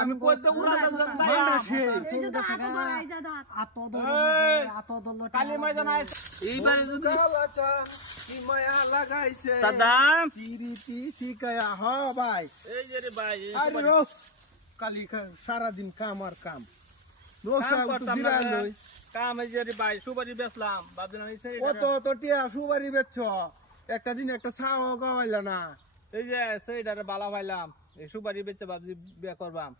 আমি কইতে উড়া যাচ্ছি মালটা সেই কালী ময়দান আইছে এইবারে যদি কি মায়া লাগাইছে সাদাম পিরিতি শিকায়া হ ভাই এই যে রে ভাই আরে রো কালী সারা দিন কাম আর কাম রোসা জিরা লই কাম এই যে রে ভাই সুবারি বেচলাম ভাবছিলাম এই সেই তো টিয়া সুবারি বেচছ একটা দিন একটা ছাও গাওয়াইলা না এই যে সেইটারে বালা পাইলাম এই সুবারি বেচে ভাবছি বিয়ে করবাম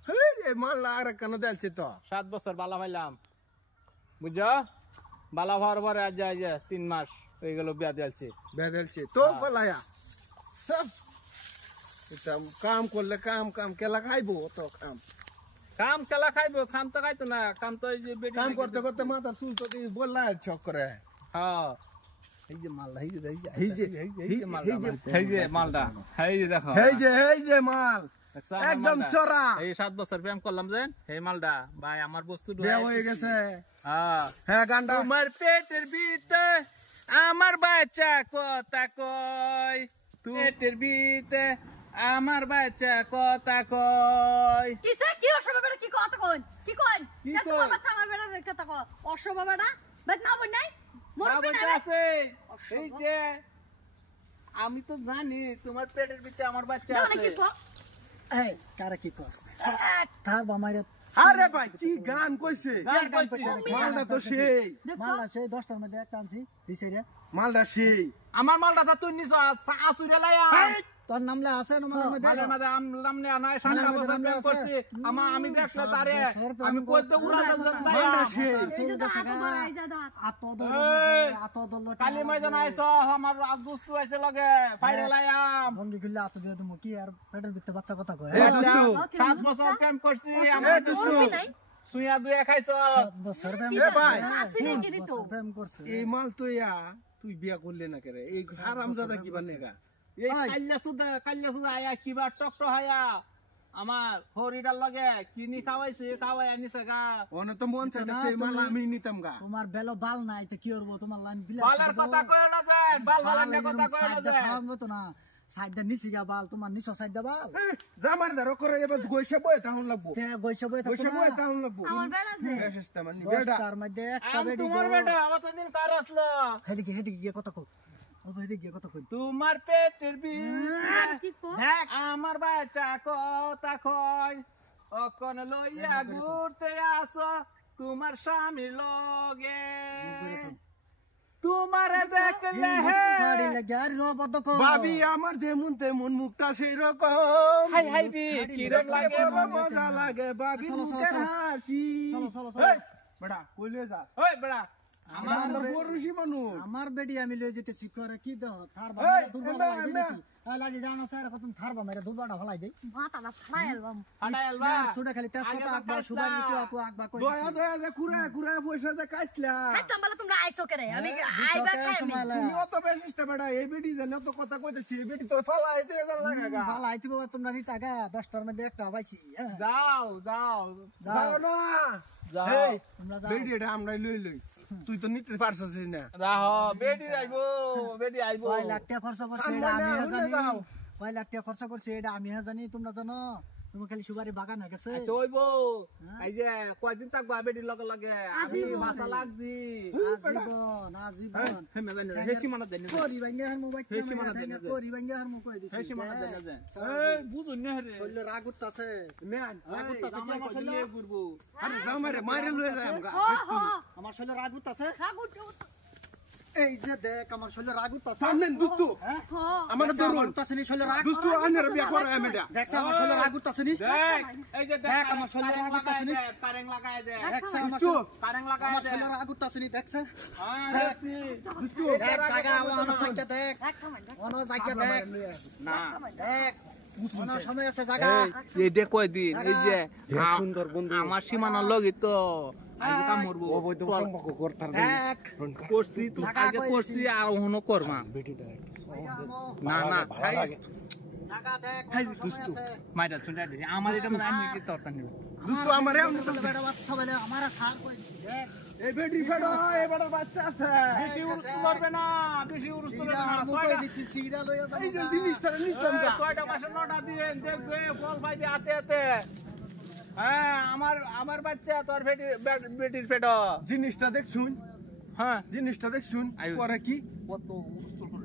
এই মাল আর কেন দেলছে তো 7 বছর বালা পাইলাম বুঝছো বালা হওয়ার পরে আজ যায় যে 3 মাস হয়ে গেল বিয়া দেলছে তো বলায়া এটা কাম করলে কাম কেলা খাইবো তো কাম কেলা খাইবো কাম তো খাইতো না কাম তো এই যে বেটি কাম করতে করতে মাথা চুল তো বললা ছক করে হ্যাঁ এই যে মালটা এই যে মালটা এই যে দেখো এই যে মাল একদম চড়া এই 7 বছর প্রেম করলাম যে এই মালটা ভাই আমার বস্তু বিয়ে হয়ে গেছে হ্যাঁ গান্ডা তোমার পেটের ভিতরে আমার বাচ্চা কথা কয় পেটের ভিতরে আমার বাচ্চা কথা কয় কিসে কি অসব বেটা কি কথা কই কি কই তোমার বাচ্চা আমার বেটা কথা কয় অসব বেটা বাদ না বই নাই আমি তো জানি তোমার পেটের ভিতরে আমার বাচ্চা আছে কারা কি কস আরে ভাই কি গান কইছে মালটা তো সেই মালটা সেই 10টার মধ্যে একটা আনছি দিছে রে মালটা সেই আমার মালটা তুই নিছ আসুরে লায়া তোর নামলে আছে মালের মধ্যে নামলে নাই 7 বছর প্রেম করছি আমি দেখলে তারে আমি কইতে উড়া যাচ্ছি কালী ময়দান আইছো আমার দুস্তু আইছে লগে ফাইরে লায়াম বন্ধু গিল্লা আতো দিয়ে তুমি কি আর পেটের ভিতরে বাচ্চা কথা কয় 7 বছর প্রেম করছি আমি দুস্তু সুইয়া দুয়া খাইছো 7 বছর প্রেম করছি এই মাল তুই বিয়া করলে না কেরে এই হারামজাদা কি বানেগা এই কাল্লা সুদা আয়া কিবা টক হায়া আমার হরিডার লগে কিনি খাওয়াইছে খাওয়াই আনিছে গা ওনে তো মন চাইছে মাল আমি নিতাম গা তোমার বেলো বাল নাই তো কি করব তোমার লাইন বিলা বালার কথা কয় না যায় বাল বালার কথা কয় না যায় খাওয়া তো না সাইডা নিছি গা বাল তোমার নিছো সাইডা বাল জামার দারো করে এবার গইছে বই তাহন লাগবো কে গইছে বই তাহন লাগবো আমার বেড়া যে এসেস্তা মানে বেড়া তার মধ্যে একটা বেডি তোমার বেটা অতদিন কার আসলো হেদিকে গিয়ে কথা কও তোমার পেটের ভিতরে আমার বাচ্চা কথা কয় অকন লইয়া ঘুরতে আসো তোমার স্বামীর লগে তোমারে দেখলে ভাবি আমার যেমন তেমন মুখটা সেই রকম মজা লাগে ভাবি মুখের হাসি বেড়া কইলে যা বেড়া আমার বেডি আমি লই যেতেছি করে কি দাও থার লাগি ডানো স্যার কত থার বা মেরে দুবাটা ফলাই দেই মাথাটা ফাটাই আলবা সুডা খালি তেজ কথা আকবা সুডা নিতো আকবা কই দয়া যে কুরা পয়সা যে কাইছলা হাতম বলে তোমরা আইছো করে আমি আইবা খাই তুমি অত বেশিস্তা বেটা এই বেডি জানো তো কথা কইতেছি এই বেডি তো ফালাই দে লাগাগা ফালাই দিবা তোমরা নি টাকা 10টার মধ্যে একটা পাইছি যাও না যাও তোমরা যাও বেডি এটা আমরা লই তুই তো নিতে পারছস না রাহ বেডি আইবো 5 লাখ টাকা খরচ করছে এটা আমি জানি 5 লাখ টাকা খরচ করছে এটা আমি জানি তোমরা জানো তুমি খালি সুগারি বাগান হয়ে গেছে আচ্ছা হইবো এই যে কয়দিন থাকবা বেডি লগে আমি মাসা লাগজি আজীবন হেমে জানি হেসি মানা দেন করি ভাঙ্গে আর মোবাইল হেসি মানা দেন করি ভাঙ্গে আর মোবাইল দিছি হেসি মানা দেন এই বুঝুন না রে কইলে রাগুত আছে মেন রাগুত আছে আমার শৈলে ঘুরবো আরে জামারে মাইরে লয়ে যায় আমার শৈলে রাগুত আছে এই যে দেখ আমার শৈলে রাগুত আছে সামনে দুস্তু আমার দরুন তাসনি শৈলে রাগুত দুস্তু আনের বিয়া করে এমেডা দেখ আমার শৈলে রাগুত আছে নি দেখ এই যে দেখ আমার শৈলে রাগুত আছে নি পারেং লাগায় দে দেখ দুস্তু পারেং লাগায় দে আমার শৈলে রাগুত আছে নি দেখছ হ্যাঁ দেখছি দুস্তু দেখ জায়গা ওনো জায়গা দেখ ওনো জায়গা দেখ না দেখ ওনো সময় আছে জায়গা এই দেখ কই দিন এই যে সুন্দর বন্ধু আমার সীমানার লগি তো আজকে কাম করব অবৈধ সম্পর্ক করতার দেখ করছি তো আগে করছি আর ওহনো করমা না জায়গা দেখ দুস্তু মাইরা শুনটা দে আমার এটা আমি কি তরতা নিব দুস্তু আমারে আমি তো বেটা বাচ্চা বলে আমারে সার কই দেখ এই বেডি ফেডো এই বড় বাচ্চা আছে বেশি উরুস করবে না কই দিছি সিরা লইয়া এই যে জিনিসটা নিছম 6টা মাসে 9টা দিন দেখবে ফল ভাই দে হাতে হ্যাঁ আমার বাচ্চা তোর বেটির পেট জিনিসটা দেখছুন হ্যাঁ জিনিসটা দেখছুন পরে কি কত মুশকিল